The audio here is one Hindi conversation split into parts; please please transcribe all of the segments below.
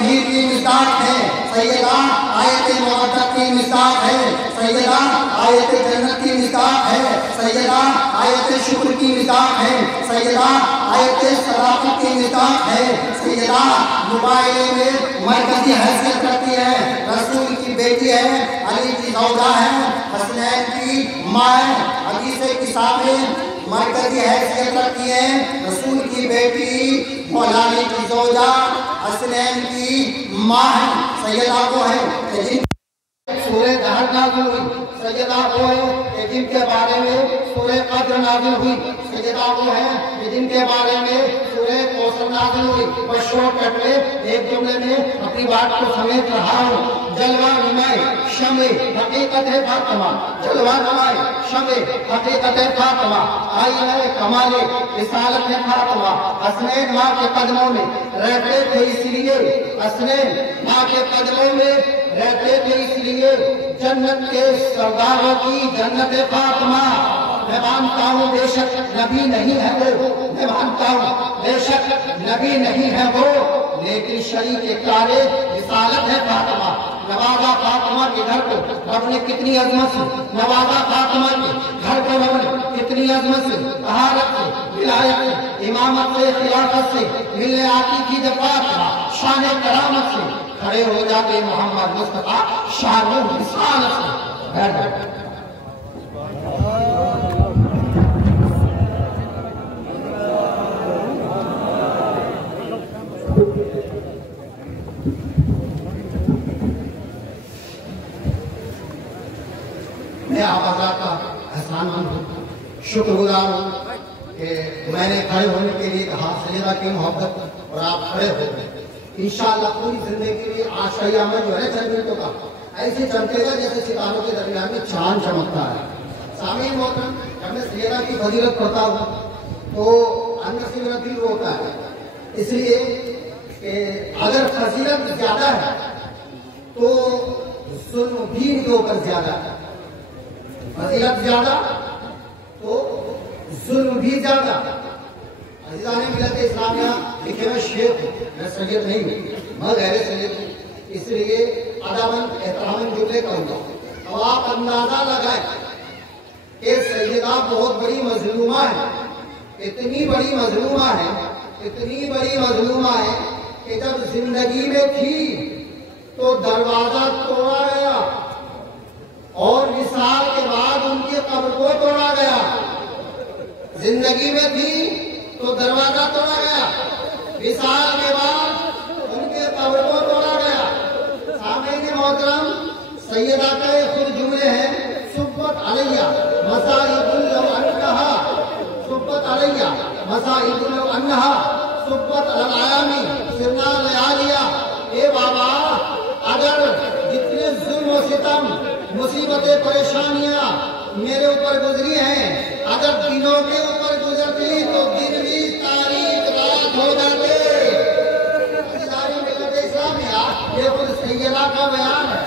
तकबीर की मिसाल है सैयदा, आयत मुवद्दत की मिसाल है सैयदा, आयत जन्नत की मिसाल है सैयदा, आयत शुक्र की मिसाल है सैयदा, आयत सदाकत की मिसाल है सैयदा। मुबाइले में मरकजी हैसियत रखती है, रसूल की बेटी है, अली की ज़ौजा है, हसनैन की माँ है। हदीस किताब में मरकजी हैसियत रखती है, रसूल की बेटी, मौला अली की ज़ौजा, हसनैन की माँ है, सैयदा वो है सूरह दहर नाज़िल हुई, सैयदा वो है जिनके बारे में सूरह कद्र नाज़िल हुई, सैयदा वो है जिनके बारे में सूरह कौसर नाज़िल हुई। बस शॉर्टकट में एक जुमले में अपनी बात को समेट रहा हूँ। जलवा नुमाए शमे हकीकत है फातिमा, जलवा नुमाए शमे हकीकत है फातिमा, आई है कमाले रिसालत है फातिमा। हसनैन माँ के कदमों में रहते थे इसलिए, हसनैन माँ के कदमों में रहते थे इसलिए जन्नत के सरदारों की जन्नत फातिमा। मैं मानता हूँ बेशक नबी नहीं है वो, मैं मानता हूँ बेशक नबी नहीं है वो, लेकिन शरीके कारे रिसालत है फातिमा। नवाजा फातिमा के घर को रब ने कितनी अजमत से, नवाजा फातिमा के घर को रब ने कितनी अजमत से, तहारत से, विलायत से, इमामत से, खिलाफत से मिलने आती थी जब फातिमा शान करामत से खड़े हो जाते मोहम्मद मुस्तफा शान रिसालत से। मैं आप हज़रात का एहसानमंद हूँ, शुक्रगुजार हूँ कि मैंने खड़े होने के लिए कहा, सैयदा की मोहब्बत और आप खड़े हो गए। इंशाअल्लाह पूरी जिंदगी के लिए आशा में जो है चंद्र का ऐसे चमकेगा जैसे सितारों के दरमियान में चांद चमकता है। सामीन मोहतरम, जब मैं सैयदा की फजीलत पढ़ता हूँ तो अंदर से मेरा दिल रोता है, इसलिए कि अगर फजीलत ज्यादा है तो जुल्म भी उनके ऊपर ज्यादा है, फजीलत ज्यादा तो जुल्म भी ज्यादा। अज़ीज़ाने मिल्लत इस्लामिया लिखे हुए शेख, मैं सैयद नहीं हूँ, मैं गैर सैयद हूँ, इसलिए अदबन एहतरामन जुमले करूँगा। अब आप अंदाजा लगाए कि सैयदा बहुत बड़ी मजलूमा है, इतनी बड़ी मजलूमा है, इतनी बड़ी मजलूमा है कि जब जिंदगी में थी तो दरवाजा तोड़ा गया और विसाल के बाद उनके कब्र को तोड़ा गया। जिंदगी में थी तो दरवाजा तोड़ा गया, विसाल के बाद उनके कब्र को तोड़ा गया। सामईन मोहतरम, सैयदा का खुद जुमले हैं, सुब्बत अलैया मसाइबुल लव अन्नहा, सुब्बत अलैया मसाइबुल लव अन्नहा सुब्बत अल आयामी सिरना लयालिया। ए बाबा, अगर जितने जुल्म और सितम, मुसीबतें, परेशानियां मेरे ऊपर गुजरी हैं, अगर दिनों के ऊपर गुजरती तो दिन भी तारीख रात हो जाते। ये खुद सैयदा का बयान है।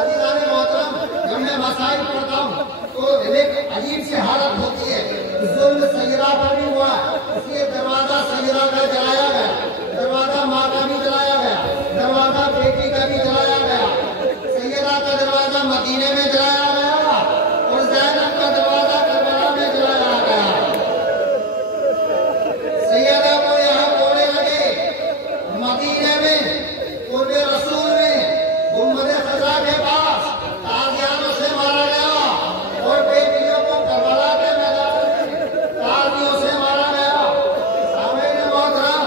अज़ीज़ाने मोहतरम, जब मैं मसाइल पढ़ता हूँ तो एक अजीब सी हालत होती है। जुल्म सैयदा पर भी हुआ, इसलिए दरवाजा सैयदा का जलाया गया, दरवाजा माँ का भी जलाया गया, दरवाजा बेटी का भी जलाया गया, सैयदा का दरवाजा मदीने में जलाया गया और ज़ैनब का दरवाजा करबला में जलाया गया। सैयदा को यहाँ कोड़े लगे, मदीने में पूरे रसूल में गुंबद खज़रा के पास ताज़ियानों से मारा गया और बेटियों को करबला के मैदान में ताज़ियों से मारा गया। सामईन मोहतरम,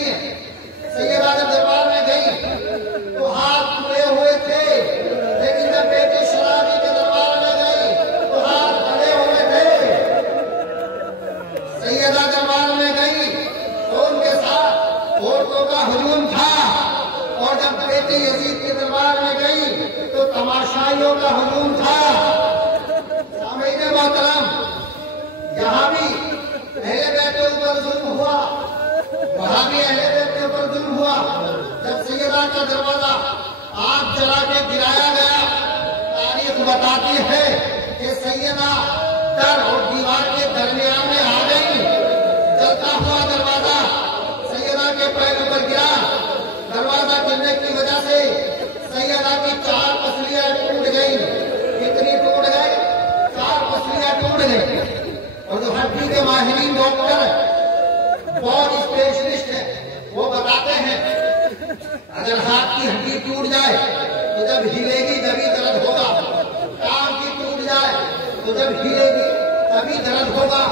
नहीं है। सैयदा जब दरबार में गई तो हाथ खुले हुए थे, लेकिन जब बेटी शराबी के दरबार में गई तो हाथ खड़े हुए थे। सैयदा दरबार में गई तो उनके साथ औरतों का हुजूम था, और जब बेटी यजीद के दरबार में गई तो तमाशाइयों का हुजूम था। सामईन मोहतरम, यहाँ भी अहले बैत के ऊपर जुल्म हुआ, वहां भी अहले बैत के ऊपर जुल्म हुआ। जब सैयदा का दरवाजा आग जला के गिराया गया, तारीख बताती है कि सैयदा दर और दीवार के दरमियान में आ गई। जलता हुआ दरवाजा सैयदा के पैर पर गिरा। दरवाजा गिरने की वजह से सैयदा की 4 पसलियां टूट गई। कितनी टूट गई? 4 पसलियां टूट गई। और जो हड्डी के माहिरीन डॉक्टर बहुत स्पेशलिस्ट है, वो बताते हैं अगर हाथ की हड्डी टूट जाए तो जब हिलेगी तभी दर्द होगा, टांग की टूट जाए तो जब हिलेगी तभी दर्द होगा।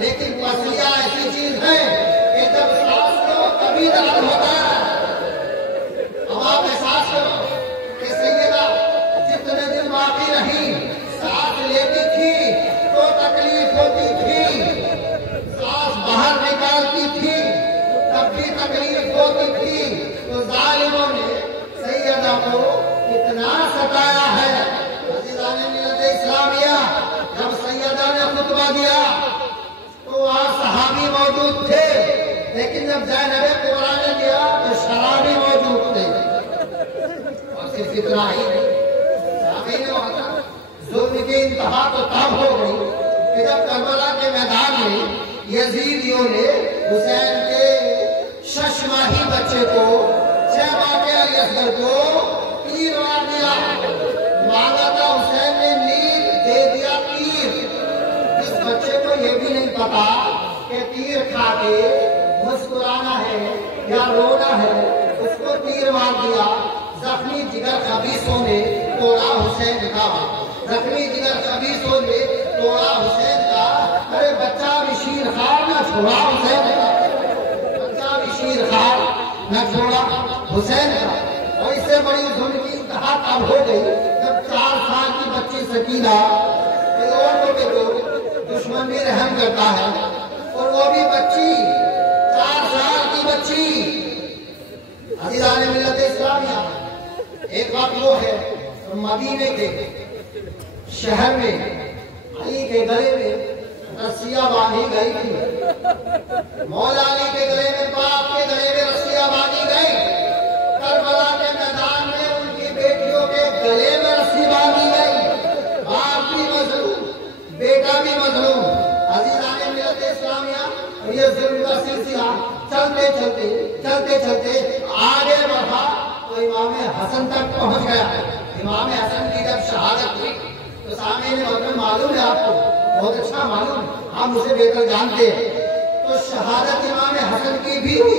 लेकिन पसलियां ऐसी चीज है कि जब सांस लो तभी दर्द होता है। अब आप एहसास करो कि सैयदा जितने दिन बाकी रही, सांस लेती थी तो तकलीफ होती थी, सांस बाहर निकालती थी तब भी तकलीफ होती थी। तो जालिमों ने सैयदा को कितना सताया है। अज़ीज़ाने मिल्लत इस्लामिया, जब सैयदा ने खुतबा दिया तो वहां सहाबी मौजूद थे, लेकिन जब ज़ैनब कुबरा ने दिया तो शराबी मौजूद थे। और सिर्फ इतना ही नहीं, जुल्म की इंतहा तो तब हो गई कि जब करबला के मैदान में यजीदियों ने हुसैन के 6 माही बच्चे को, 6 माह के अली असगर को तीर मार दिया। मांगा था हुसैन ने नीर, दे दिया तीर। इस बच्चे को यह भी नहीं पता कि तीर खा के मुस्कुराना है या रोना है, उसको तीर मार दिया। जख्मी जिगर खबीसों ने तोड़ा हुसैन का, जख्मी जिगर खबीसों ने तोड़ा हुसैन का। अरे बच्चा भी शीर खार न छोड़ा हुसैन का, बच्चा भी शीर खार न छोड़ा हुसैन का। और इससे बड़ी जुल्म की इंतहा तब हो गई जब 4 साल की बच्ची सकीना, औरतों के लोग दुश्मन भी रहम करता है, और वो भी बच्ची 4 साल की बच्ची। अज़ीज़ाने मिल्लत इस्लामिया, एक बात वो है तो मदीने के शहर में अली के गले में रस्सियां बांधी गई थी। मौला अली के गले में, बाप के गले में रस्सियां बांधी गई। करबला के मैदान में उनकी बेटियों के गले में रस्सी बांधी गई। बाप भी मजलूम, बेटा भी मजलूम। अज़ीज़ाने मिल्लत इस्लामिया, ये जुल्म का सिलसिला चलते चलते चलते चलते आगे बढ़ा तो इमाम हसन तक पहुंच गया। इमाम हसन की जब शहादत हुई तो सामने मतलब मालूम है आपको, बहुत अच्छा मालूम, हम उसे बेहतर जानते हैं। तो शहादत इमाम हसन की भी हुई,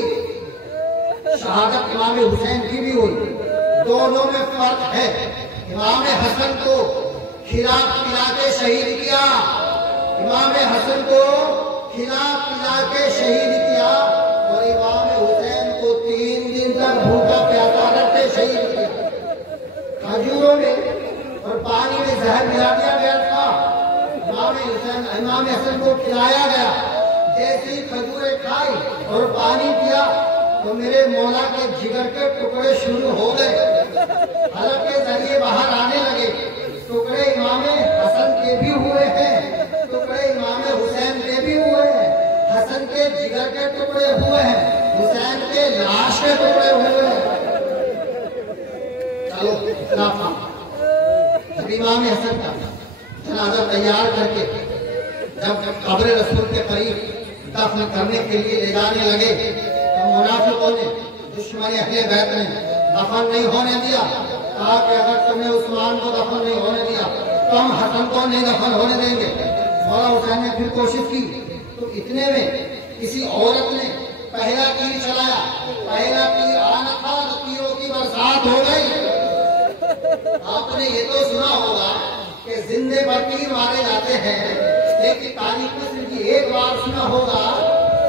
शहादत इमाम हुसैन की भी हुई। दोनों में फर्क है। इमाम हसन को खिला पिला के शहीद किया, इमाम हसन को खिला पिला के शहीद किया, और इमाम हुसैन को 3 दिन तक भूखा प्यासा रखते शहीद किया। खजूरों में और पानी में जहर मिला दिया गया था। इमाम हसन को खिलाया गया। जैसी खजूरें खाई और पानी पिया तो मेरे मौला के जिगर के टुकड़े शुरू हो गए, हलक के जरिए बाहर आने लगे। टुकड़े इमाम हसन के भी हुए हैं, टुकड़े इमाम हुसैन के भी हुए हैं। हसन के जिगर के टुकड़े हुए हैं, हुसैन के लाश के टुकड़े हुए हैं। चलो इतना था। जब इमाम हसन का जनाजा तैयार करके जब कब्र रसूल के करीब दफन करने के लिए ले जाने लगे तो मुनाफिकों ने, दुश्मन अहले बैत ने दफन नहीं होने दिया। कहा कि अगर तुमने उस्मान को दफन नहीं होने दिया तो हम हसन को नहीं दफन होने देंगे। मौला हुसैन ने फिर कोशिश की तो इतने में किसी औरत ने पहला तीर चलाया। पहला तीर आना था तो तीरों की बरसात हो गई। आपने ये तो सुना होगा कि जिंदे पर तीर मारे जाते हैं, लेकिन तारीख में सिर्फ एक बार सुना होगा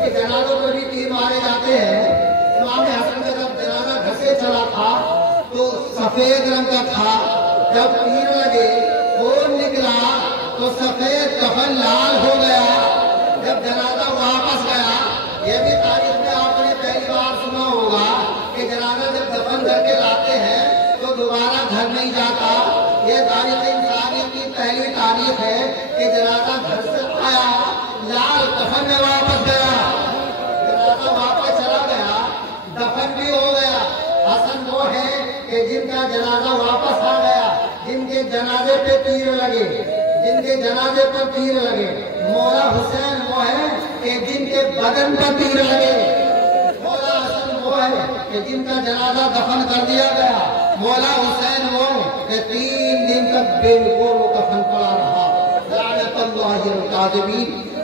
कि जनाजों पर भी तीर मारे जाते हैं। सफेद रंग का था। जब तीर लगे खून निकला तो सफेद कफन लाल हो गया। जब जनाजा वापस गया, ये भी तारीख में आपने पहली बार सुना होगा कि जनाजा जब दफन करके लाते हैं तो दोबारा घर नहीं जाता। ये तारीख इंसानियत की पहली तारीख है कि जनाजा घर से आया, लाल कफन में वापस गया, जनाजा वापस चला गया, दफन भी हो गया। हसन वो है कि जिनका जनाजा वापस आ गया, जिनके जनाजे पे तीर लगे, जिनके जनाजे पर तीर लगे। मौला हुसैन वो है कि जिनके बदन पर तीर लगे। मौला हसन वो है कि जिनका जनाजा दफन कर दिया गया। मौला हुसैन वो है कि 3 दिन तक बेनूर कफन पड़ा रहा।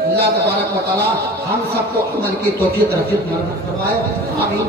अल्लाह तबारक व तआला हम सबको अमल की तौफीक रफीक फरमाए। आमीन।